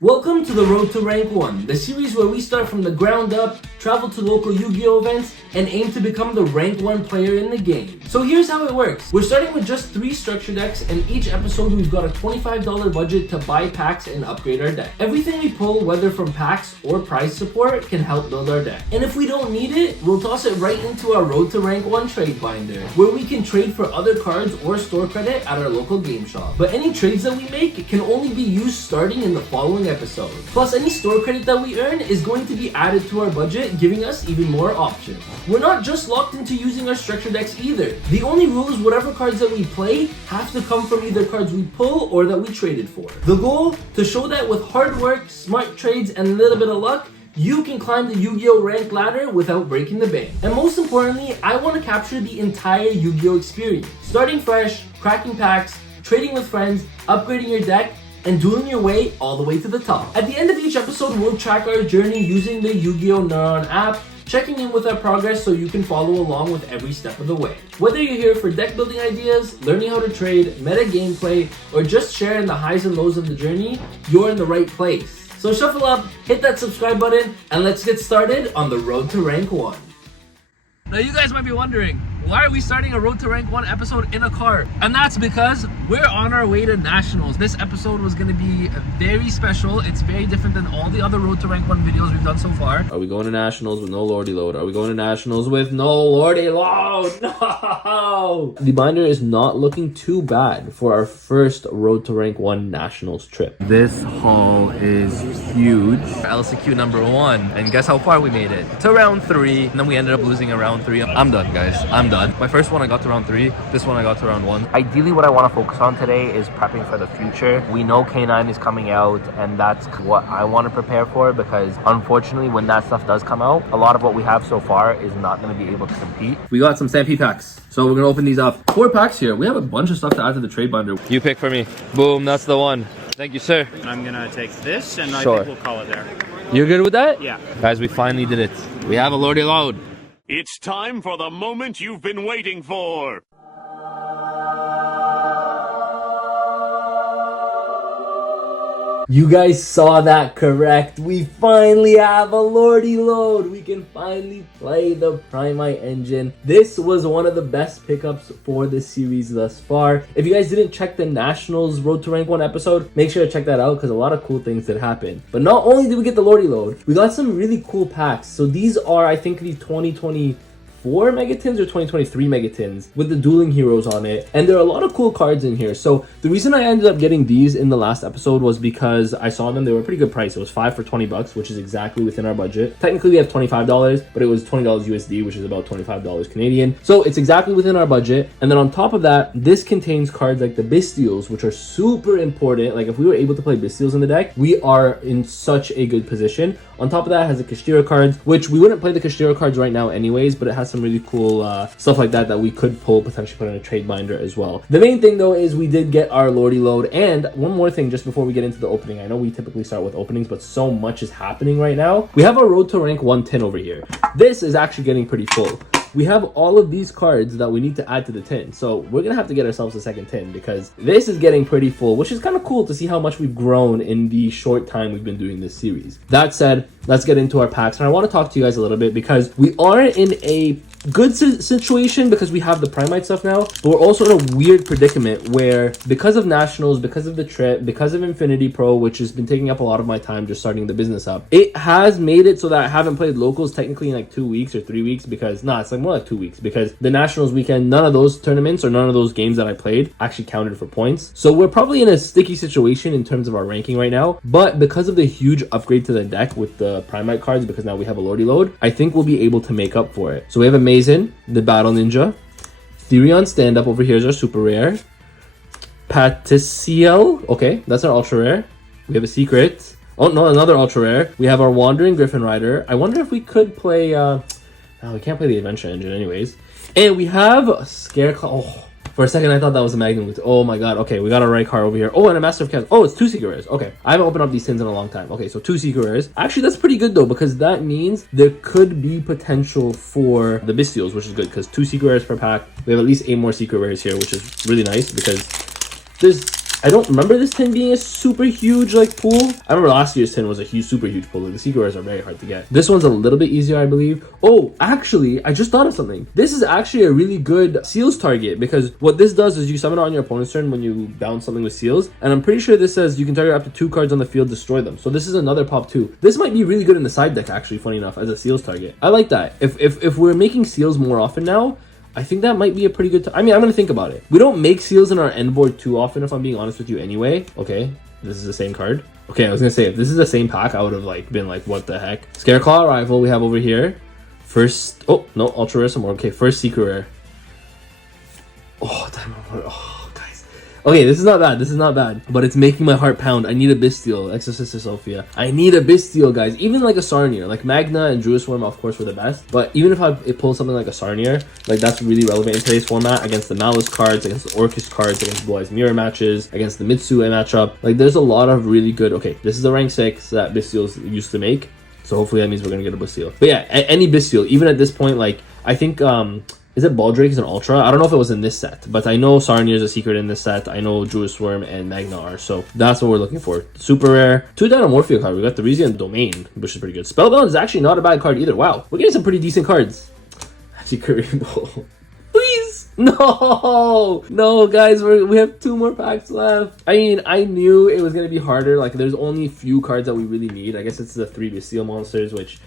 Welcome to the Road to Rank 1, the series where we start from the ground up, travel to local Yu-Gi-Oh events, and aim to become the Rank 1 player in the game. So here's how it works. We're starting with just 3 structure decks, and each episode we've got a $25 budget to buy packs and upgrade our deck. Everything we pull, whether from packs or prize support, can help build our deck. And if we don't need it, we'll toss it right into our Road to Rank 1 trade binder, where we can trade for other cards or store credit at our local game shop. But any trades that we make can only be used starting in the following episode. Plus, any store credit that we earn is going to be added to our budget, giving us even more options. We're not just locked into using our structure decks either. The only rule is whatever cards that we play have to come from either cards we pull or that we traded for. The goal? To show that with hard work, smart trades, and a little bit of luck, you can climb the Yu-Gi-Oh rank ladder without breaking the bank. And most importantly, I want to capture the entire Yu-Gi-Oh experience. Starting fresh, cracking packs, trading with friends, upgrading your deck, and dueling your way all the way to the top. At the end of each episode, we'll track our journey using the Yu-Gi-Oh Neuron app, checking in with our progress so you can follow along with every step of the way. Whether you're here for deck building ideas, learning how to trade, meta gameplay, or just sharing the highs and lows of the journey, you're in the right place. So shuffle up, hit that subscribe button, and let's get started on the road to rank 1. Now you guys might be wondering, why are we starting a Road to Rank 1 episode in a car? And that's because we're on our way to Nationals. This episode was going to be very special. It's very different than all the other Road to Rank 1 videos we've done so far. Are we going to Nationals with no Lordy Load? Are we going to Nationals with no Lordy Load? No! The binder is not looking too bad for our first Road to Rank 1 Nationals trip. This haul is huge. LCQ number 1. And guess how far we made it? To round 3. And then we ended up losing in round 3. I'm done, guys. I'm done. My first one I got to round 3, this one I got to round 1. Ideally what I want to focus on today is prepping for the future. We know K9 is coming out and that's what I want to prepare for, because unfortunately when that stuff does come out, a lot of what we have so far is not going to be able to compete. We got some Stampede packs, so we're going to open these up. 4 packs here. We have a bunch of stuff to add to the trade binder. You pick for me. Boom, that's the one. Thank you, sir. I'm going to take this and I think we'll call it there. You're good with that? Yeah. Guys, we finally did it. We have a Lordy Load. It's time for the moment you've been waiting for. You guys saw that correct. We finally have a Lordy Load. We can finally play the Primite engine. This was one of the best pickups for this series thus far. If you guys didn't check the Nationals Road to Rank 1 episode, make sure to check that out because a lot of cool things did happen. But not only did we get the Lordy Load, we got some really cool packs. So these are, I think, the 2024 Megatins or 2023 Megatins with the dueling heroes on it, and there are a lot of cool cards in here. So the reason I ended up getting these in the last episode was because I saw them. They were a pretty good price. It was 5 for 20 bucks, which is exactly within our budget. Technically we have $25, but it was $20 USD, which is about $25 Canadian, so it's exactly within our budget. And then on top of that, this contains cards like the Bystials, which are super important. Like if we were able to play Bystials in the deck, we are in such a good position. On top of that, it has the Kashtira cards, which we wouldn't play the Kashtira cards right now anyways, but it has some really cool stuff like that we could pull, potentially put in a trade binder as well. The main thing though is we did get our Lordy Load. And one more thing just before we get into the opening. I know we typically start with openings, but so much is happening right now. We have our Road to Rank 1 tin over here. This is actually getting pretty full. We have all of these cards that we need to add to the tin, so we're gonna have to get ourselves a second tin because this is getting pretty full, which is kind of cool to see how much we've grown in the short time we've been doing this series. That said, let's get into our packs, and I want to talk to you guys a little bit because we are in a good situation because we have the Primite stuff now, but we're also in a weird predicament where because of Nationals, because of the trip, because of InfinityPRO, which has been taking up a lot of my time just starting the business up, it has made it so that I haven't played locals technically in like 2 weeks or 3 weeks because, it's like more like 2 weeks because the Nationals weekend, none of those tournaments or none of those games that I played actually counted for points. So we're probably in a sticky situation in terms of our ranking right now, but because of the huge upgrade to the deck with the Primite cards, because now we have a Lordy Load, I think we'll be able to make up for it. So we have a Mazen, the Battle Ninja. Therion Stand Up over here is our super rare. Paticiel, okay, that's our ultra rare. We have a secret. Oh no, another ultra rare. We have our Wandering Griffin Rider. I wonder if we could play no, we can't play the Adventure Engine anyways. And we have a Scarecrow. Oh, for a second I thought that was a Magnum. Oh my god. Okay, we got a Rykar over here. Oh, and a Master of Chaos. Oh, it's 2 Secret Rares. Okay, I haven't opened up these tins in a long time. Okay, so 2 Secret Rares. Actually, that's pretty good though, because that means there could be potential for the Bystials, which is good because 2 Secret Rares per pack. We have at least 8 more Secret Rares here, which is really nice because there's I don't remember this tin being a super huge like pool. I remember last year's tin was a huge, super huge pool. Like, the secret rares are very hard to get. This one's a little bit easier, I believe. Oh, actually, I just thought of something. This is actually a really good seals target, because what this does is you summon it on your opponent's turn when you bounce something with seals, and I'm pretty sure this says you can target up to 2 cards on the field, destroy them. So this is another pop too. This might be really good in the side deck, actually, funny enough, as a seals target. I like that. If we're making seals more often now, I think that might be a pretty good I mean, I'm gonna think about it. We don't make seals in our end board too often, if I'm being honest with you anyway. Okay, this is the same card. Okay, I was gonna say, if this is the same pack, I would have like been like, what the heck? Scareclaw Arrival we have over here. First, oh no, ultra rare some more. Okay, first secret rare. Oh, damn. Oh, guys. Okay, this is not bad. This is not bad. But it's making my heart pound. I need a Bestial. Exorcist Sophia. I need a Bestial, guys. Even like a Sarnier. Like Magna and Druid Worm, of course, were the best. But even if I pull something like a Sarnier, like that's really relevant in today's format against the Malice cards, against the Orcus cards, against Blue Eyes Mirror matches, against the Mitsue matchup. Like there's a lot of really good. Okay, this is the rank 6 that Bestials used to make. So hopefully that means we're gonna get a Bestial. But yeah, any Bestial, even at this point, like I think is it Baldrake is an Ultra? I don't know if it was in this set, but I know Sarnier is a secret in this set. I know Druid Worm and Magna are, so that's what we're looking for. Super rare. 2 Dynamorphia card. We got the Resident Domain, which is pretty good. Spellbound is actually not a bad card either. Wow, we're getting some pretty decent cards. Secret Rainbow. Please! No, guys, we have 2 more packs left. I mean, I knew it was gonna be harder. Like, there's only a few cards that we really need. I guess it's the 3 Bestial monsters, which,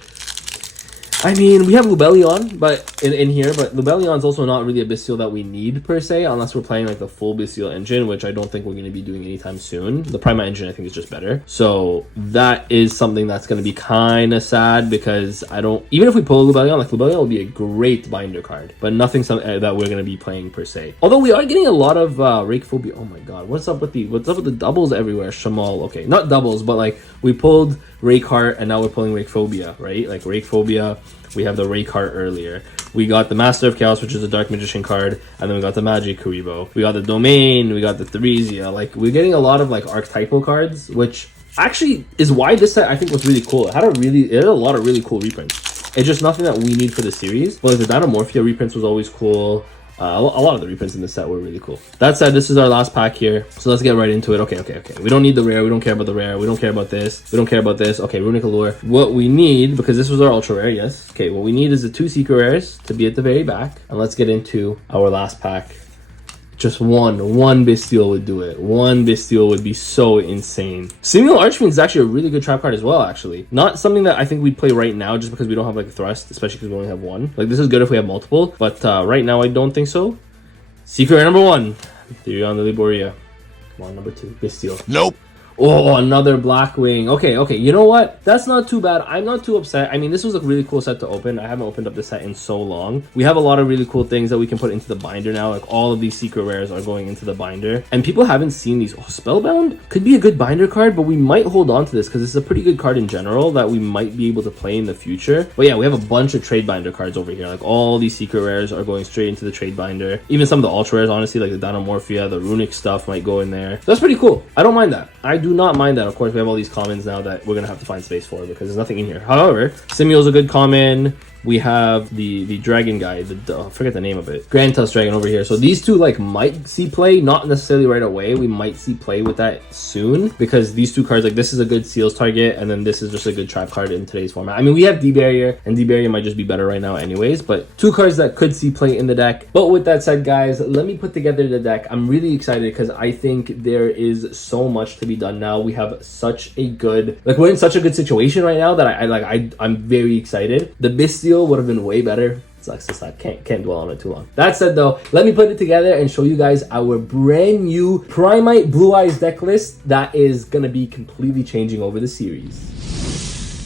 I mean, we have Lubellion, but in here, but Lubellion's also not really a Bestial that we need per se, unless we're playing like the full Bestial engine, which I don't think we're going to be doing anytime soon. The Prima engine, I think, is just better. So that is something that's going to be kind of sad, because I don't, even if we pull Lubellion, like Lubellion will be a great binder card, but nothing that we're going to be playing per se. Although we are getting a lot of Rakephobia. Oh my god, what's up with the doubles everywhere? Shamal, okay, not doubles, but like we pulled Rakeheart and now we're pulling Rakephobia, right? Like Rakephobia. We have the Rakeheart earlier. We got the Master of Chaos, which is a Dark Magician card, and then we got the Magic Kuriboh. We got the Domain, we got the Theresia. Like, we're getting a lot of like archetypal cards, which actually is why this set I think was really cool. It had a lot of really cool reprints. It's just nothing that we need for the series. But like, the Dynamorphia reprints was always cool. A lot of the reprints in this set were really cool. That said, this is our last pack here, so let's get right into it. Okay. We don't need the rare. We don't care about the rare. We don't care about this. We don't care about this. Okay, Runic Allure. What we need, because this was our ultra rare, yes. Okay, what we need is the 2 secret rares to be at the very back. And let's get into our last pack. Just one Bestial would do it. One Bestial would be so insane. Simuel Archfiend is actually a really good trap card as well, actually. Not something that I think we'd play right now just because we don't have like a Thrust, especially because we only have 1. Like, this is good if we have multiple, but right now I don't think so. Secret rare number 1. Therion Liboria. Come on, number 2. Bestial. Nope. Oh, another Blackwing. Okay, you know what? That's not too bad. I'm not too upset. I mean, this was a really cool set to open. I haven't opened up this set in so long. We have a lot of really cool things that we can put into the binder now. Like, all of these secret rares are going into the binder. And people haven't seen these. Oh, Spellbound could be a good binder card, but we might hold on to this because it's a pretty good card in general that we might be able to play in the future. But yeah, we have a bunch of trade binder cards over here. Like, all these secret rares are going straight into the trade binder. Even some of the ultra rares, honestly, like the Dynamorphia, the Runic stuff might go in there. That's pretty cool. I don't mind that. I do not mind that. Of course, we have all these commons now that we're gonna have to find space for because there's nothing in here. However, Simuel's a good common. We have the dragon guy, I forget the name of it, Grand Tusk Dragon over here. So these 2 like might see play, not necessarily right away. We might see play with that soon because these 2 cards, like this is a good seals target, and then this is just a good trap card in today's format. I mean, we have D-Barrier, and D-Barrier might just be better right now anyways, but 2 cards that could see play in the deck. But with that said, guys, let me put together the deck. I'm really excited because I think there is so much to be done now. We have such a good, like we're in such a good situation right now that I'm very excited. The Bestial would have been way better. Sucks to suck. Can't dwell on it too long. That said though, let me put it together and show you guys our brand new Primite Blue Eyes deck list that is gonna be completely changing over the series.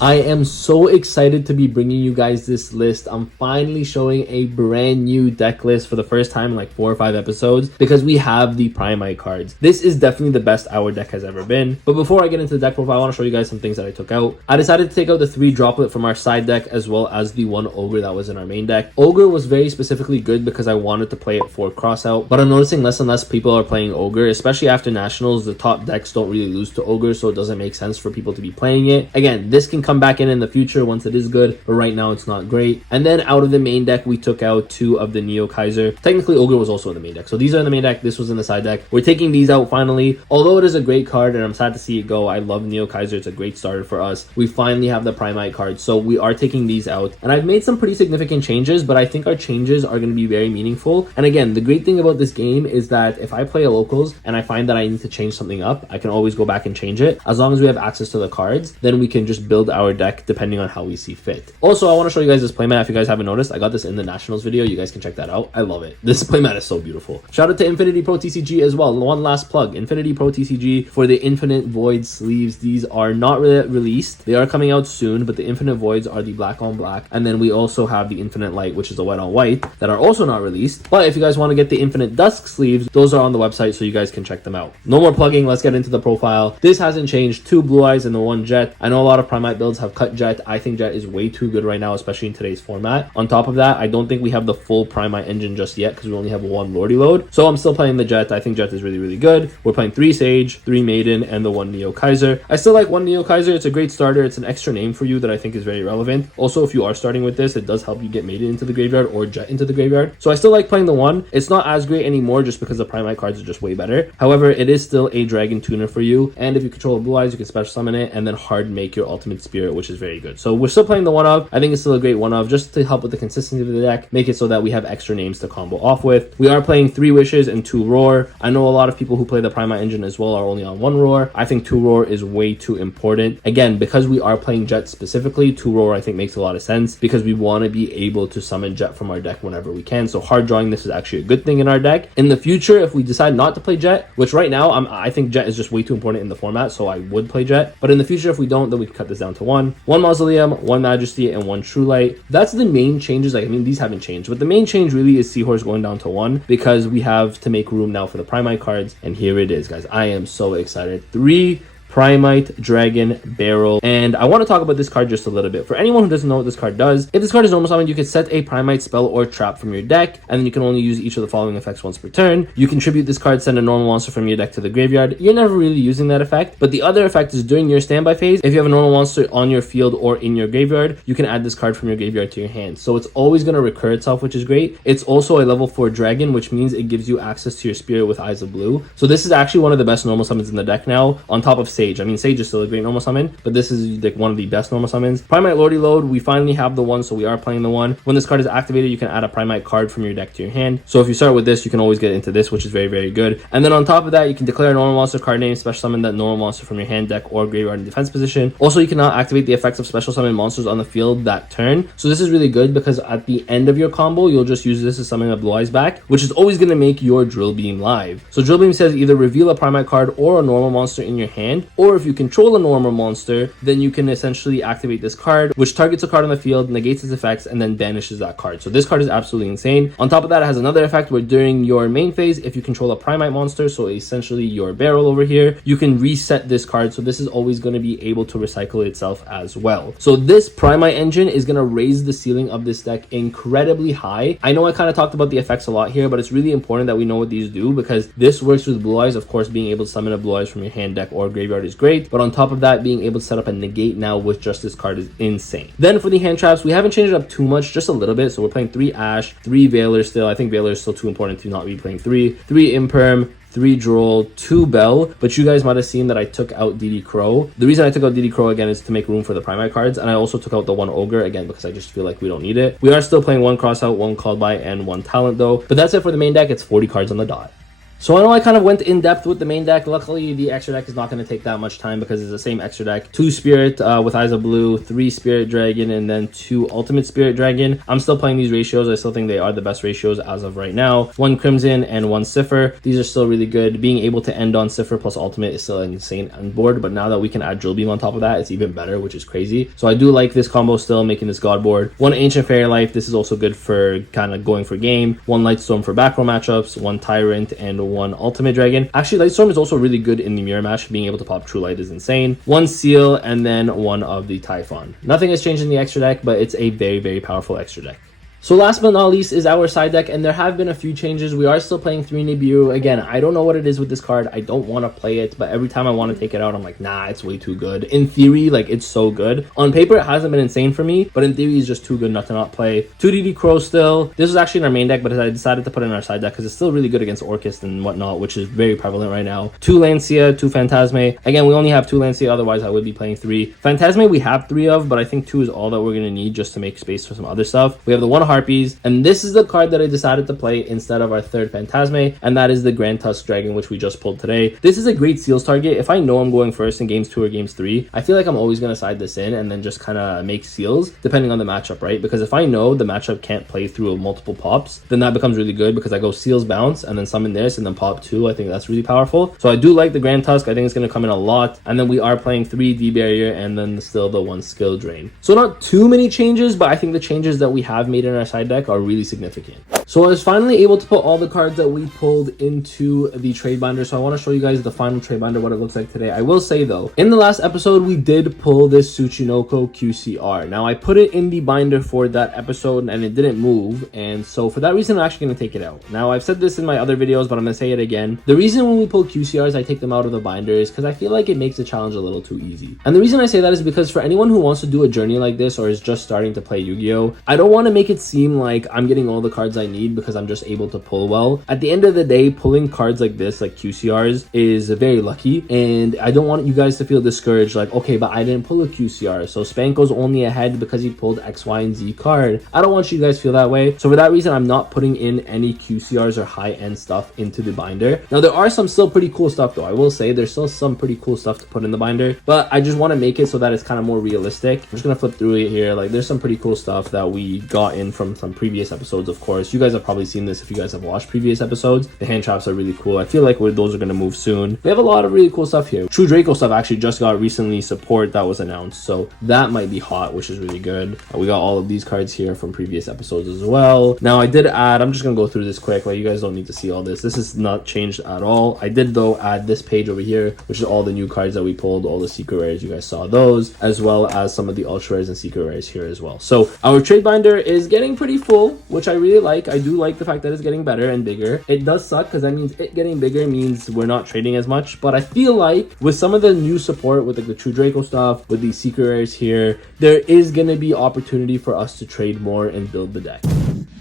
I am so excited to be bringing you guys this list. I'm finally showing a brand new deck list for the first time in like 4 or 5 episodes because we have the Primite cards. This is definitely the best our deck has ever been. But before I get into the deck profile, I want to show you guys some things that I took out. I decided to take out the 3 Droplet from our side deck as well as the 1 Ogre that was in our main deck. Ogre was very specifically good because I wanted to play it for crossout, but I'm noticing less and less people are playing Ogre, especially after Nationals. The top decks don't really lose to Ogre, so it doesn't make sense for people to be playing it. Again, this can come back in the future once it is good, but right now it's not great. And then out of the main deck, we took out 2 of the Neo Kaiser. Technically, Ogre was also in the main deck. So these are in the main deck. This was in the side deck. We're taking these out finally. Although it is a great card and I'm sad to see it go, I love Neo Kaiser. It's a great starter for us. We finally have the Primite card. So we are taking these out. And I've made some pretty significant changes, but I think our changes are going to be very meaningful. And again, the great thing about this game is that if I play a locals and I find that I need to change something up, I can always go back and change it. As long as we have access to the cards, then we can just build our deck depending on how we see fit. Also, I want to show you guys this playmat. If you guys haven't noticed, I got this in the Nationals video. You guys can check that out. I love it. This playmat is so beautiful. Shout out to InfinityPRO TCG as well. One last plug. InfinityPRO TCG for the Infinite Void sleeves. These are not released. They are coming out soon, but the Infinite Voids are the black on black. And then we also have the Infinite Light, which is the white on white, that are also not released. But if you guys want to get the Infinite Dusk sleeves, those are on the website, so you guys can check them out. No more plugging. Let's get into the profile. This hasn't changed. 2 Blue Eyes and the 1 Jet. I know a lot of Primite builds have cut Jet. I think Jet is way too good right now, especially in today's format. On top of that, I don't think we have the full Primite engine just yet because we only have 1 Lordy load. So I'm still playing the Jet. I think Jet is really, really good. We're playing 3 Sage, 3 Maiden, and the 1 Neo Kaiser. I still like 1 Neo Kaiser. It's a great starter. It's an extra name for you that I think is very relevant. Also, if you are starting with this, it does help you get Maiden into the graveyard or Jet into the graveyard. So I still like playing the 1. It's not as great anymore just because the Primite cards are just way better. However, it is still a Dragon Tuner for you. And if you control a Blue Eyes, you can special summon it and then hard make your Ultimate Spirit, which is very good. So we're still playing the 1-of. I think it's still a great 1-of just to help with the consistency of the deck, make it so that we have extra names to combo off with. We are playing 3 Wishes and 2 Roar. I know a lot of people who play the Primite engine as well are only on 1 Roar. I think 2 Roar is way too important. Again, because we are playing Jet specifically, 2 Roar I think makes a lot of sense because we want to be able to summon Jet from our deck whenever we can. So hard drawing this is actually a good thing in our deck. In the future, if we decide not to play Jet, which right now I think Jet is just way too important in the format, so I would play Jet. But in the future, if we don't, then we can cut this down to 1 Mausoleum, 1 Majesty, and 1 True Light. That's the main changes. Like, I mean, these haven't changed, but the main change really is Seahorse going down to 1 because we have to make room now for the Primite cards. And here it is, guys. I am so excited. 3 Primite, Dragon, Barrel. And I want to talk about this card just a little bit. For anyone who doesn't know what this card does, if this card is normal summon, you can set a Primite spell or trap from your deck, and then you can only use each of the following effects once per turn. You can tribute this card, send a normal monster from your deck to the graveyard. You're never really using that effect, but the other effect is during your standby phase. If you have a normal monster on your field or in your graveyard, you can add this card from your graveyard to your hand. So it's always going to recur itself, which is great. It's also a level 4 dragon, which means it gives you access to your spirit with Eyes of Blue. So this is actually one of the best normal summons in the deck now, on top of Sage. I mean, Sage is still a great normal summon, but this is like one of the best normal summons. Primite Lordy load, we finally have the 1, so we are playing the 1. When this card is activated, you can add a Primite card from your deck to your hand. So if you start with this, you can always get into this, which is very, very good. And then on top of that, you can declare a normal monster card name, special summon that normal monster from your hand, deck, or graveyard in defense position. Also, you can now activate the effects of special summon monsters on the field that turn. So this is really good because at the end of your combo, you'll just use this to summon a Blue Eyes back, which is always going to make your Drill Beam live. So Drill Beam says either reveal a Primite card or a normal monster in your hand, or if you control a normal monster, then you can essentially activate this card, which targets a card on the field, negates its effects, and then banishes that card. So this card is absolutely insane. On top of that, it has another effect where during your main phase, if you control a Primite monster, so essentially your Barrel over here, you can reset this card. So this is always going to be able to recycle itself as well. So this Primite engine is going to raise the ceiling of this deck incredibly high. I know I kind of talked about the effects a lot here, but it's really important that we know what these do because this works with Blue Eyes. Of course, being able to summon a Blue Eyes from your hand, deck, or graveyard is great, but on top of that, being able to set up a negate now with just this card is insane. Then for the hand traps, we haven't changed it up too much, just a little bit. So we're playing 3 Ash, 3 Veiler still. I think Veiler is still too important to not be playing 3 Imperm, 3 Droll, 2 Bell, but you guys might have seen that I took out DD Crow. The reason I took out DD Crow again is to make room for the Primite cards, and I also took out the 1 Ogre again because I just feel like we don't need it. We are still playing 1 Crossout, 1 Called By, and 1 Talent though, but that's it for the main deck. It's 40 cards on the dot. So I know I kind of went in depth with the main deck. Luckily, the extra deck is not going to take that much time because it's the same extra deck. 2 Spirit with Eyes of Blue, 3 Spirit Dragon, and then 2 Ultimate Spirit Dragon. I'm still playing these ratios. I still think they are the best ratios as of right now. 1 Crimson and 1 Cipher. These are still really good. Being able to end on Cipher plus Ultimate is still insane on board, but now that we can add Drill Beam on top of that, it's even better, which is crazy. So I do like this combo still, making this God board. 1 Ancient Fairy Life. This is also good for kind of going for game. 1 Lightstorm for back row matchups. 1 Tyrant and 1 Ultimate Dragon. Actually, Lightstorm is also really good in the mirror match. Being able to pop True Light is insane. 1 Seal and then 1 of the Typhon. Nothing has changed in the extra deck, but it's a very, very powerful extra deck. So last but not least is our side deck, and there have been a few changes. We are still playing 3 Nibiru. Again, I don't know what it is with this card. I don't want to play it, but every time I want to take it out, I'm like, nah, it's way too good. In theory, like, it's so good. On paper, it hasn't been insane for me, but in theory, it's just too good not to not play. 2DD Crow still. This was actually in our main deck, but I decided to put it in our side deck because it's still really good against Orcust and whatnot, which is very prevalent right now. 2 Lancia, 2 Phantasme. Again, we only have 2 Lancia, otherwise I would be playing 3. Phantasme we have 3 of, but I think 2 is all that we're going to need just to make space for some other stuff. We have the 1 Harpies, and this is the card that I decided to play instead of our 3rd Phantasme, and that is the Grand Tusk Dragon, which we just pulled today. This is a great seals target. If I know I'm going first in games 2 or games 3, I feel like I'm always going to side this in and then just kind of make seals depending on the matchup, right? Because if I know the matchup can't play through multiple pops, then that becomes really good because I go seals bounce and then summon this and then pop 2. I think that's really powerful. So I do like the Grand Tusk. I think it's going to come in a lot. And then we are playing 3 D barrier and then still the 1 skill drain. So not too many changes, but I think the changes that we have made in our side deck are really significant. So I was finally able to put all the cards that we pulled into the trade binder. So I want to show you guys the final trade binder, what it looks like today. I will say though, in the last episode, we did pull this Tsuchinoko QCR. Now I put it in the binder for that episode and it didn't move. And so for that reason, I'm actually going to take it out. Now I've said this in my other videos, but I'm going to say it again. The reason when we pull QCRs, I take them out of the binder is because I feel like it makes the challenge a little too easy. And the reason I say that is because for anyone who wants to do a journey like this or is just starting to play Yu-Gi-Oh, I don't want to make it seem like I'm getting all the cards I need because I'm just able to pull well. At the end of the day, pulling cards like this, like QCRs, is very lucky, and I don't want you guys to feel discouraged like, okay, but I didn't pull a QCR, so Spanko's only ahead because he pulled X, Y, and Z card. I don't want you guys to feel that way. So for that reason, I'm not putting in any QCRs or high-end stuff into the binder. Now there are some still pretty cool stuff though. I will say there's still some pretty cool stuff to put in the binder, but I just want to make it so that it's kind of more realistic. I'm just gonna flip through it here. Like there's some pretty cool stuff that we got in from some previous episodes. Of course, you guys have probably seen this if you guys have watched previous episodes. The hand traps are really cool. I feel like those are going to move soon. We have a lot of really cool stuff here. True Draco stuff actually just got recently support that was announced, so that might be hot, which is really good. We got all of these cards here from previous episodes as well. Now I did add, I'm just going to go through this quick, like you guys don't need to see all this. This is not changed at all. I did though add this page over here, which is all the new cards that we pulled, all the secret rares. You guys saw those, as well as some of the ultra rares and secret rares here as well. So our trade binder is getting pretty full, which I really like. I do like the fact that it's getting better and bigger. It does suck because that means it getting bigger means we're not trading as much, but I feel like with some of the new support with like the True Draco stuff, with these secret rares here, there is going to be opportunity for us to trade more and build the deck.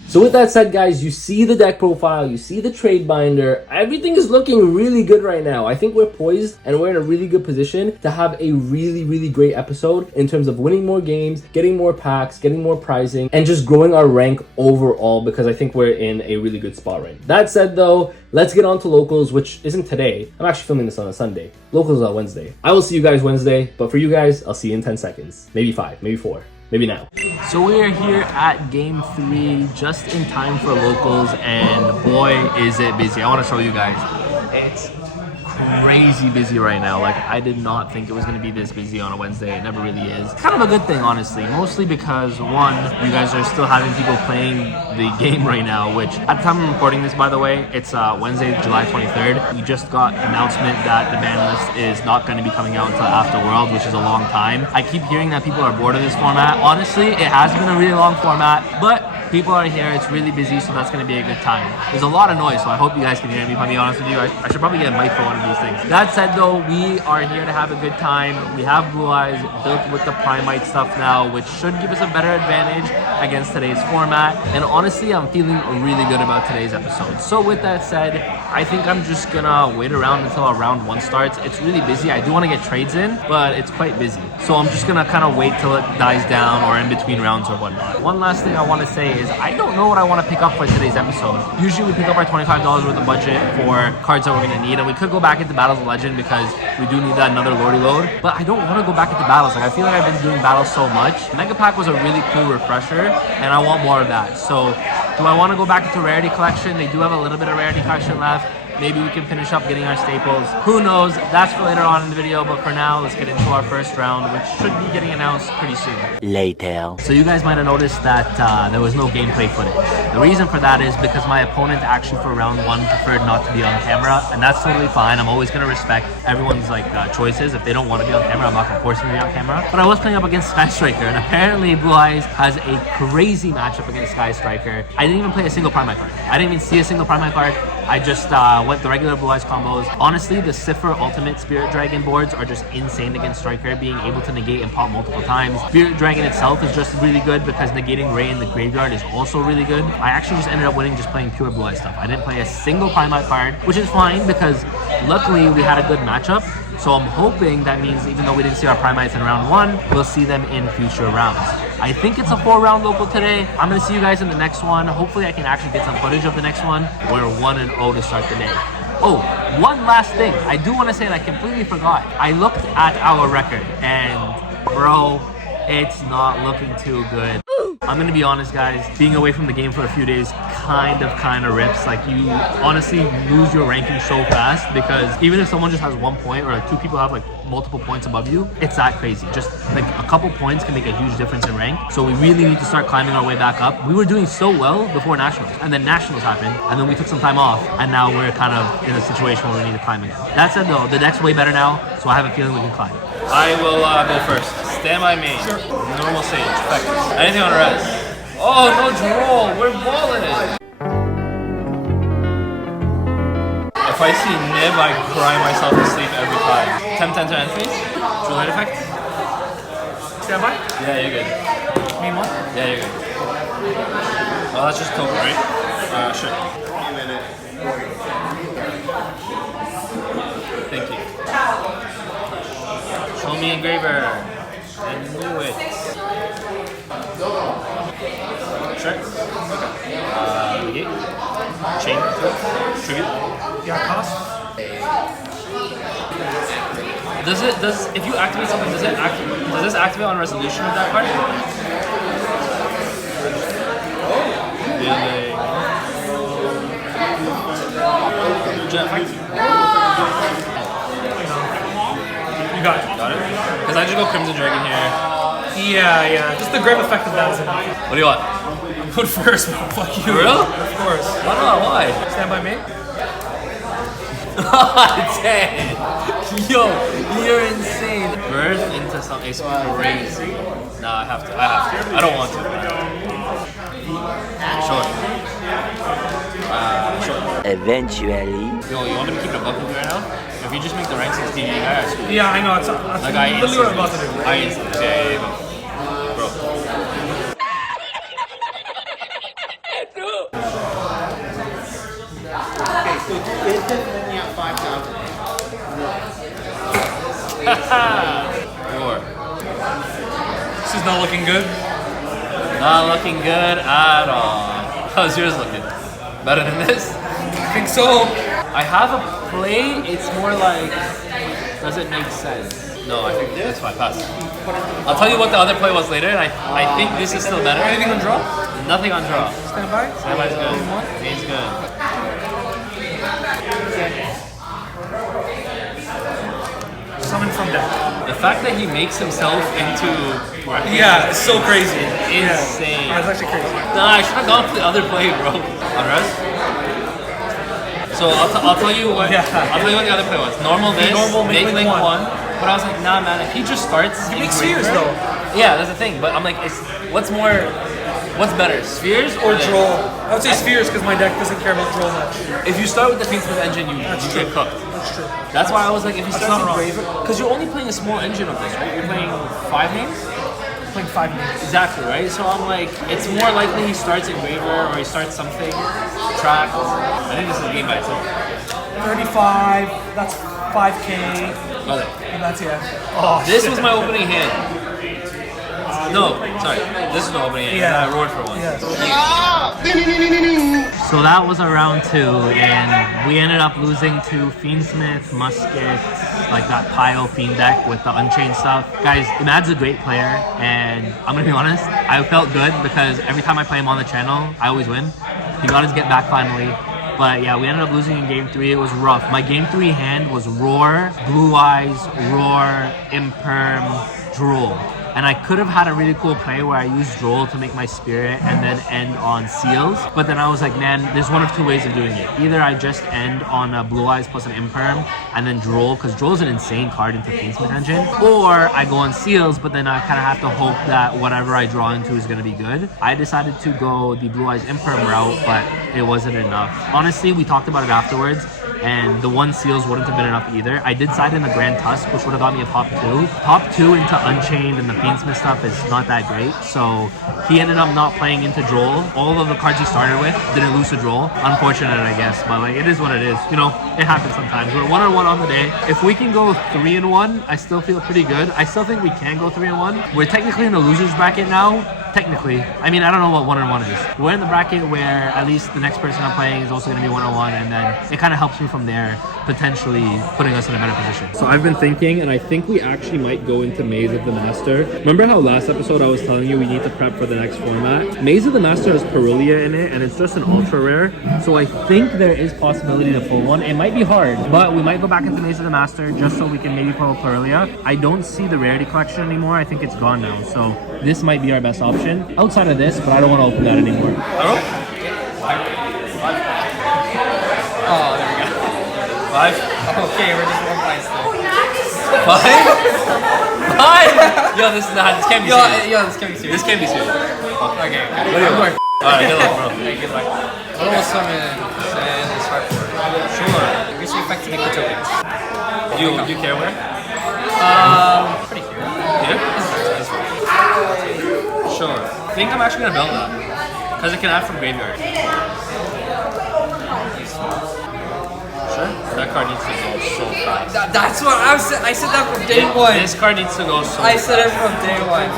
So with that said, guys, you see the deck profile, you see the trade binder, everything is looking really good right now. I think we're poised and we're in a really good position to have a really great episode in terms of winning more games, getting more packs, getting more prizing, and just growing our rank overall, because I think we're in a really good spot right now. That said though, let's get on to locals, which isn't today. I'm actually filming this on a Sunday. Locals on Wednesday. I will see you guys Wednesday, but for you guys, I'll see you in 10 seconds. Maybe 5, maybe 4. Maybe now. So we are here at game 3, just in time for locals, and boy is it busy. I want to show you guys. It's crazy busy right now. Like, I did not think it was going to be this busy on a Wednesday. It never really is. It's kind of a good thing, honestly, mostly because, one, you guys are still having people playing the game right now, which at the time I'm recording this, by the way, it's Wednesday, July 23rd. We just got announcement that the ban list is not going to be coming out until after World, which is a long time. I keep hearing that people are bored of this format. Honestly, it has been a really long format, but people are here, it's really busy, so that's going to be a good time. There's a lot of noise, so I hope you guys can hear me. If I'm being honest with you, I should probably get a mic for one of these things. That said though, we are here to have a good time. We have Blue Eyes built with the Primite stuff now, which should give us a better advantage against today's format. And honestly, I'm feeling really good about today's episode. So with that said, I think I'm just gonna wait around until round 1 starts. It's really busy. I do want to get trades in, but it's quite busy. So I'm just gonna kind of wait till it dies down or in between rounds or whatnot. One last thing I want to say is I don't know what I want to pick up for today's episode. Usually we pick up our $25 worth of budget for cards that we're going to need, and we could go back into Battles of Legend because we do need that another Lordy load, but I don't want to go back into Battles. Like, I feel like I've been doing Battles so much. Mega Pack was a really cool refresher, and I want more of that. So do I want to go back into Rarity Collection? They do have a little bit of Rarity Collection left. maybe we can finish up getting our staples. Who knows? That's for later on in the video, but for now, let's get into our first round, which should be getting announced pretty soon. Later. So you guys might have noticed that there was no gameplay footage. The reason for that is because my opponent actually for round 1 preferred not to be on camera, and that's totally fine. I'm always gonna respect everyone's like choices. If they don't want to be on camera, I'm not gonna force them to be on camera. But I was playing up against Sky Striker, and apparently Blue Eyes has a crazy matchup against Sky Striker. I didn't even play a single Prime card. I didn't even see a single Prime card. I just went the regular Blue Eyes combos. Honestly, the Cipher Ultimate Spirit Dragon boards are just insane against Striker, being able to negate and pop multiple times. Spirit Dragon itself is just really good because negating Ray in the graveyard is also really good. I actually just ended up winning just playing pure Blue Eyes stuff. I didn't play a single Prime card, which is fine because luckily we had a good matchup. So I'm hoping that means even though we didn't see our Primites in round 1, we'll see them in future rounds. I think it's a 4-round local today. I'm going to see you guys in the next one. Hopefully I can actually get some footage of the next one. We're 1-0 to start the day. Oh, one last thing. I do want to say that I completely forgot. I looked at our record and bro, it's not looking too good. I'm gonna be honest, guys, being away from the game for a few days kind of rips. Like, you honestly lose your ranking so fast because even if someone just has 1 point or like 2 people have like multiple points above you, it's that crazy. Just like a couple points can make a huge difference in rank. So we really need to start climbing our way back up. We were doing so well before Nationals, and then Nationals happened, and then we took some time off, and now we're kind of in a situation where we need to climb again. That said though, the deck's way better now, so I have a feeling we can climb. I will go first. Stand by me. Sure. Normal sage. Effective. Anything on res. Oh, no draw. We're balling it. If I see Nib, I cry myself to sleep every time. Tempt enter entries. True light effect. Stand by? Yeah, you're good. Mean one? Yeah, you're good. Oh, that's just token, right? Sure. Thank you. Show me Engraver. I knew it. Sure. Negate. Chain. Tribute. Yeah, cost. If you activate something, does this activate on resolution of that card? Really? Jet effect? You got it. Got it? Because I just go Crimson Dragon here. Yeah. Just the grave effect of that is enough. What do you want? Put first, man. Fuck you. For real? Of course. Why not? Why? Stand by me. Dang. Yo, you're insane. Birth into something is crazy. Nah, I have to. I don't want to. Sure. Sure. Eventually. Yo, you want me to keep it above right now? If you just make the rank 16, you guys. Yeah, I know. It's Like I literally what I'm about to do. I instantly. Yeah, bro. Okay, so it's definitely at 5,000. Four. This is not looking good. Not looking good at all. How's yours looking? Better than this? I think so. I have a play, it's more like, does it make sense? No, I think that's fine, pass. I'll tell you what the other play was later, and I think this is still better. Anything on draw? Nothing on draw. Stand by. Standby's good. Main's good. Summon from deck. The fact that he makes himself into... Yeah, it's so crazy. Insane. Yeah, it's actually crazy. Nah, I should have gone for the other play, bro. On res? So I'll tell you what I'll tell you what the other play was. Normal this, make link one. But I was like, nah man, if he just starts He makes spheres though. Yeah, that's the thing. But I'm like, what's better? Spheres or Draw. I would say spheres because my deck doesn't care about draw much. If you start with the Fiendsmith engine, you get cooked. That's true. That's why I was like, if you That's start not with Engraver, because you're only playing a small engine of this, right? You're playing 5 names? Playing 5 minutes. Exactly, right? So I'm like, it's more likely he starts Engraver or he starts something tracked. I think this is a game by itself. 35, that's 5K. Got it. And that's it. Oh, This was my opening hand. No, sorry. This is my opening hand. Yeah. I roared for one. Yes. So that was a round 2, and we ended up losing to Fiendsmith, Musket, like that Pio Fiend deck with the Unchained stuff. Guys, Imad's a great player, and I'm gonna be honest, I felt good because every time I play him on the channel, I always win. He got his get back finally. But yeah, we ended up losing in game 3. It was rough. My game 3 hand was Roar, Blue Eyes, Roar, Imperm, Drool. And I could have had a really cool play where I used Droll to make my Spirit and then end on Seals. But then I was like, man, there's one of two ways of doing it. Either I just end on Blue Eyes plus an Imperm and then Droll, because Droll is an insane card into Fiendsmith Engine. Or I go on Seals, but then I kind of have to hope that whatever I draw into is going to be good. I decided to go the Blue Eyes Imperm route, but it wasn't enough. Honestly, we talked about it afterwards, and the 1 Seals wouldn't have been enough either. I did side in the Grand Tusk, which would have got me a pop 2. Pop 2 into Unchained and the Fiendsmith stuff is not that great, so he ended up not playing into Droll. All of the cards he started with didn't lose to Droll. Unfortunate, I guess, but like it is what it is. You know, it happens sometimes. We're 1-1 on the day. If we can go 3-1, I still feel pretty good. I still think we can go 3-1. We're technically in the losers bracket now. Technically. I mean, I don't know what 1-1 is. We're in the bracket where at least the next person I'm playing is also going to be 1-1, and then it kind of helps me from there, potentially putting us in a better position. So I've been thinking, and I think we actually might go into Maze of the Master. Remember how last episode I was telling you we need to prep for the next format? Maze of the Master has Perulia in it, and it's just an ultra rare. So I think there is possibility to pull one. It might be hard, but we might go back into Maze of the Master just so we can maybe pull Perulia. I don't see the rarity collection anymore. I think it's gone now. So this might be our best option outside of this, but I don't want to open that anymore. Oh, there we go. 5. Okay, we're just 1 point still. 5? 5? Yo, this can't be serious. Yo, this can't be serious. This can't be serious. Okay. Alright, good luck, bro. Hey, good luck. What will summon and this hard for? Sure. Increase the effect to make the tokens. Do you care where? Pretty clear. Yeah? Sure. I think I'm actually gonna build that. Because it can add from graveyard. Sure. That card needs to go so fast. That's what I said that from day 1. This card needs to go so I said it from day 1.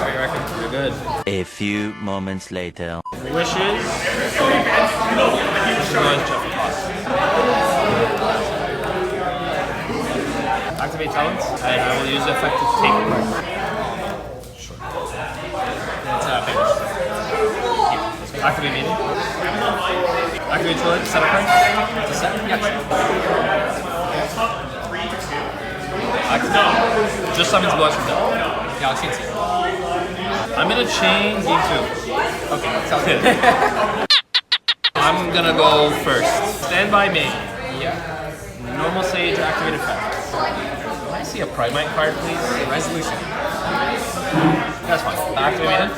You're good. A few moments later. Wishes. Activate talents, and I will use the effect to take a card. Sure. That's finish. Activate meeting. Activate toilet, set a card. It's a set? Yeah. Activate. Just summons Blush from death. Yeah, I'll change it. I'm gonna chain game 2. Okay, sounds good. I'm gonna go first. Stand by me. Yeah. Normal Sage, activate effect. Can I see a Primite card, please? Resolution. That's fine. Activate it.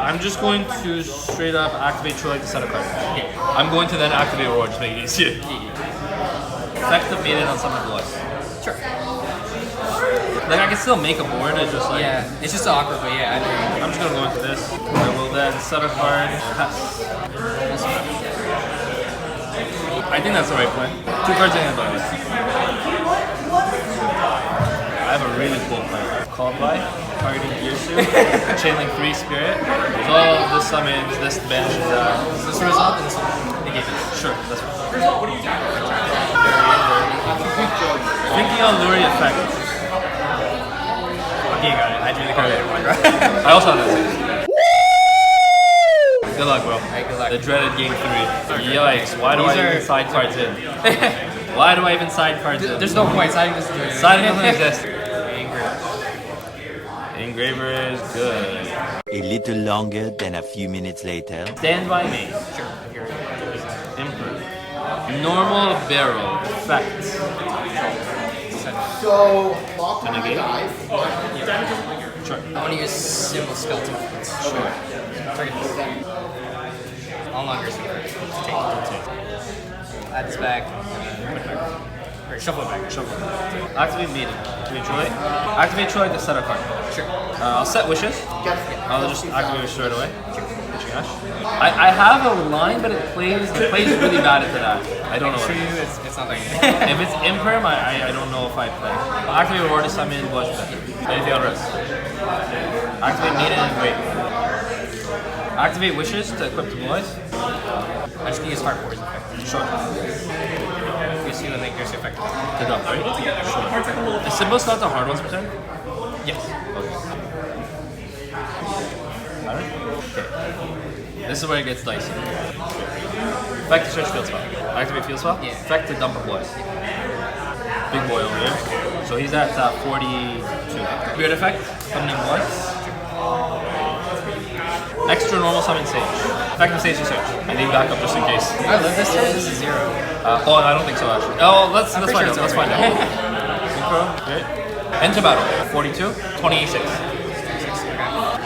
I'm just going to straight up activate Troy to set a card. I'm going to then activate Roar to make it easier. Effective maiden on summon Blue Eyes. Sure. Like I can still make a board, it's just like... Yeah, it's just awkward, but yeah, I agree. I'm just gonna go into this. I will then set a card. I think that's the right plan. 2 cards in hand, by the way. I have a really cool plan. Call by, targeting Gearsu, Chainlink 3 Spirit. So this summons, this banishes that. Is this resolve and this one negate it? Sure, that's fine. Thinking on Lure effect. Okay, got it. I drew the card later one. I also have that. Good luck, bro. Alright, good luck. The dreaded game 3. Yikes, why do I even side cards in? Why do I even side cards in? There's no point. Siding doesn't do anything. Siding doesn't exist. Engraver. Engraver is good. A little longer than a few minutes later. Stand by me. Sure. Here. Improve. Normal barrel. Effect. So, lock Can I on get it? guys. Sure. I want to use Symbol Skeleton. Sure. Target this. All longer. Take. Add this back. Put it back. Or shuffle it back. Shuffle. Activate meeting. Activate Troy. Activate Troy to set a card. Sure. I'll set wishes. I'll just activate it straight away. I have a line, but it plays really bad into that. I don't know. For What you, it is. it's not like If it's imperm, I don't know if I play. I'll activate reward to summon Blush. Anything on rest. Activate maiden and great. Activate wishes to equip the boys. I just can use Heart Wars effect. Sure. You see the link, there's the effect. The dump, right? Sure. The symbol's not the hard ones per turn? Yes. Alright. Okay. This is where it gets dicey. Back to search field spot. Activate Field Swap? Yeah. Effect to dump a boy. Big boy over here. So he's at 42. Weird effect, summoning once. Extra normal summon Sage. Effective Sage Research. I need backup just in case. I live this turn. This is 0. Oh, I don't think so actually. Oh, let's find out. Let's find out. Okay. Enter battle. 42, 26.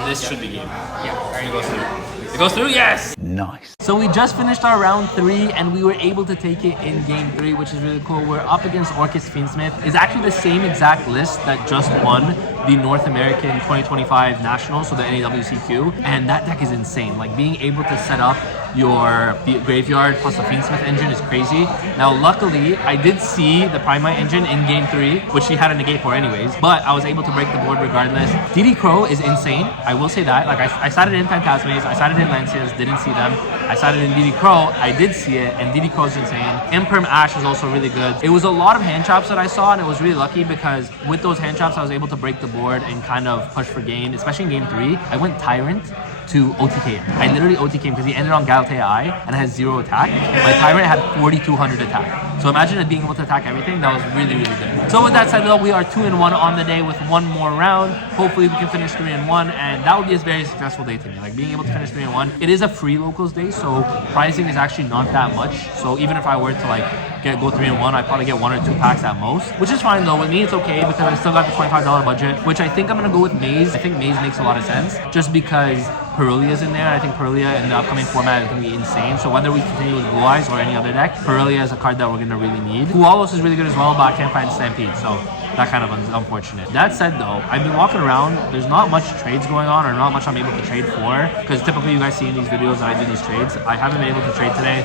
This should be game. Yeah. It goes through. It goes through, yes! Nice. So we just finished our round 3 and we were able to take it in game 3, which is really cool. We're up against Orcus Fiendsmith. It's actually the same exact list that just won the North American 2025 Nationals, so the NAWCQ, and that deck is insane. Like being able to set up your graveyard plus the Fiendsmith engine is crazy. Now luckily, I did see the Primite engine in game 3, which she had a negate for anyways, but I was able to break the board regardless. DD Crow is insane, I will say that. Like I started in Phantasmes, I started in Lancias, didn't see them. I started in DD Crow, I did see it, and DD Crow is insane. Imperm Ash is also really good. It was a lot of hand traps that I saw, and it was really lucky because with those hand traps, I was able to break the board and kind of push for game, especially in game 3. I went Tyrant to OTK. I literally OTK him because he ended on Galatea Eye and has 0 attack. My Tyrant had 4,200 attack. So imagine it being able to attack everything. That was really, really good. So with that said though, we are 2-1 on the day with one more round. Hopefully we can finish 3-1, and that would be a very successful day to me. Like being able to finish 3-1. It is a free locals day, so pricing is actually not that much. So even if I were to like go 3-1, I'd probably get 1 or 2 packs at most, which is fine though. With me, it's okay because I still got the $25 budget, which I think I'm gonna go with Maze. I think Maze makes a lot of sense just because Perulia's in there. I think Perulia in the upcoming format is going to be insane. So whether we continue with Blue Eyes or any other deck, Perulia is a card that we're going to really need. Hualos is really good as well, but I can't find Stampede, so that kind of is unfortunate. That said though, I've been walking around, there's not much trades going on or not much I'm able to trade for, because typically you guys see in these videos that I do these trades. I haven't been able to trade today.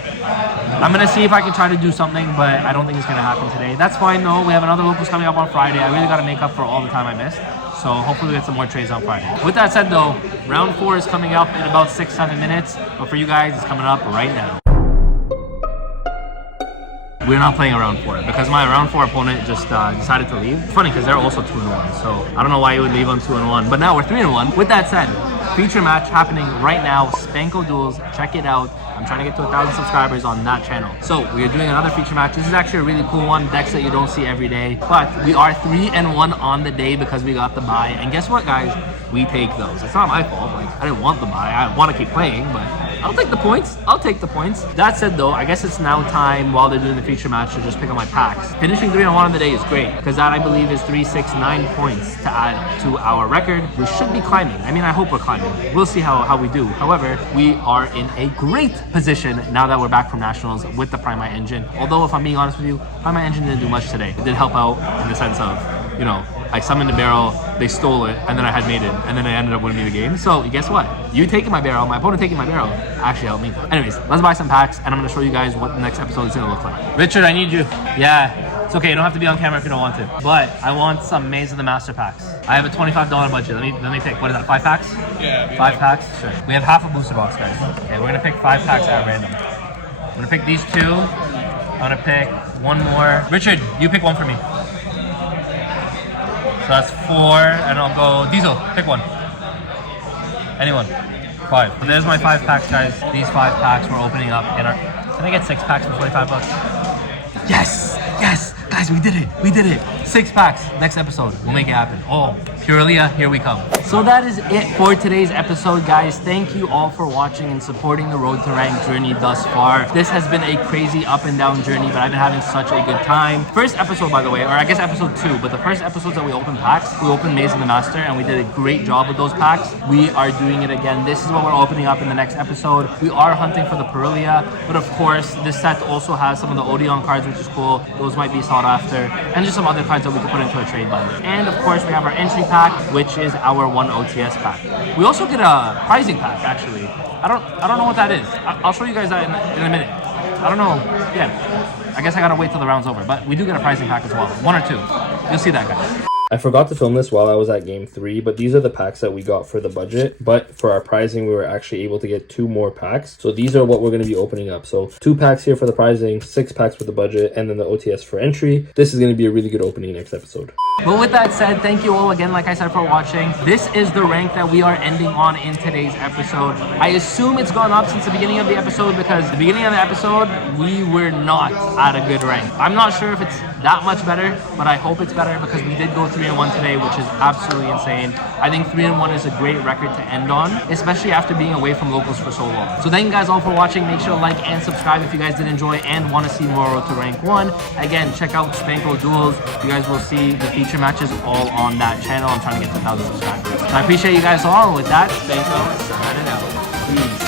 I'm going to see if I can try to do something, but I don't think it's going to happen today. That's fine though. We have another locals coming up on Friday. I really got to make up for all the time I missed. So hopefully we get some more trades on Friday. With that said though, round 4 is coming up in about 6-7 minutes. But for you guys, it's coming up right now. We're not playing a round 4 because my round 4 opponent just decided to leave. It's funny because they're also 2-1. So I don't know why he would leave on 2-1. But now we're 3-1. With that said, feature match happening right now. Spanko Duels, check it out. I'm trying to get to 1,000 subscribers on that channel. So we are doing another feature match. This is actually a really cool one, decks that you don't see every day. But we are 3-1 on the day because we got the bye. And guess what, guys? We take those. It's not my fault. Like, I didn't want the bye. I want to keep playing, but I'll take the points. I'll take the points. That said though, I guess it's now time while they're doing the feature match to just pick up my packs. Finishing 3-1 on the day is great because that I believe is 3, 6, 9 points to add to our record. We should be climbing. I mean, I hope we're climbing. We'll see how we do. However, we are in a great position now that we're back from Nationals with the Primite engine. Although if I'm being honest with you, Primite engine didn't do much today. It did help out in the sense of, you know, I summoned the barrel, they stole it, and then I had made it, and then I ended up winning me the game. So guess what? You taking my barrel, my opponent taking my barrel, actually helped me. Anyways, let's buy some packs, and I'm gonna show you guys what the next episode is gonna look like. Richard, I need you. Yeah, it's okay. You don't have to be on camera if you don't want to. But I want some Maze of the Master packs. I have a $25 budget. Let me pick. What is that? 5 packs? Yeah. 5 packs. Sure. We have half a booster box, guys. Okay, we're gonna pick 5 packs at random. I'm gonna pick these 2. I'm gonna pick 1 more. Richard, you pick 1 for me. So that's 4, and I'll go Diesel. Pick 1. Anyone. 5. So there's my 5 packs, guys. These 5 packs we're opening up in our. Can I get 6 packs for $25? Yes! Yes! Guys, we did it! We did it! 6 packs. Next episode. We'll make it happen. Oh, Purelia, here we come. So that is it for today's episode, guys. Thank you all for watching and supporting the Road to Rank journey thus far. This has been a crazy up and down journey, but I've been having such a good time. First episode, by the way, or I guess episode 2, but the first episodes that we opened packs, we opened Maze of the Master, and we did a great job with those packs. We are doing it again. This is what we're opening up in the next episode. We are hunting for the Purelia, but of course, this set also has some of the Odeon cards, which is cool. Those might be sought after, and just some other cards that we could put into a trade binder. And of course, we have our entry pack, which is our 1 OTS pack. We also get a prizing pack, actually. I don't know what that is. I'll show you guys that in a minute. I don't know. Yeah, I guess I gotta wait till the round's over, but we do get a prizing pack as well. 1 or 2. You'll see that, guys. I forgot to film this while I was at game 3, but these are the packs that we got for the budget. But for our prizing, we were actually able to get 2 more packs. So these are what we're going to be opening up. So 2 packs here for the prizing, 6 packs for the budget, and then the OTS for entry. This is going to be a really good opening next episode. But with that said, thank you all again, like I said, for watching. This is the rank that we are ending on in today's episode. I assume it's gone up since the beginning of the episode because the beginning of the episode, we were not at a good rank. I'm not sure if it's that much better, but I hope it's better because we did go 3-1 today, which is absolutely insane. I think 3-1 is a great record to end on, especially after being away from locals for so long. So thank you guys all for watching. Make sure to like and subscribe if you guys did enjoy and want to see more Road to Rank 1. Again, check out Spanko Duels. You guys will see the feature matches all on that channel. I'm trying to get to 1,000 subscribers. So I appreciate you guys all. With that, Spanko signing out. Peace.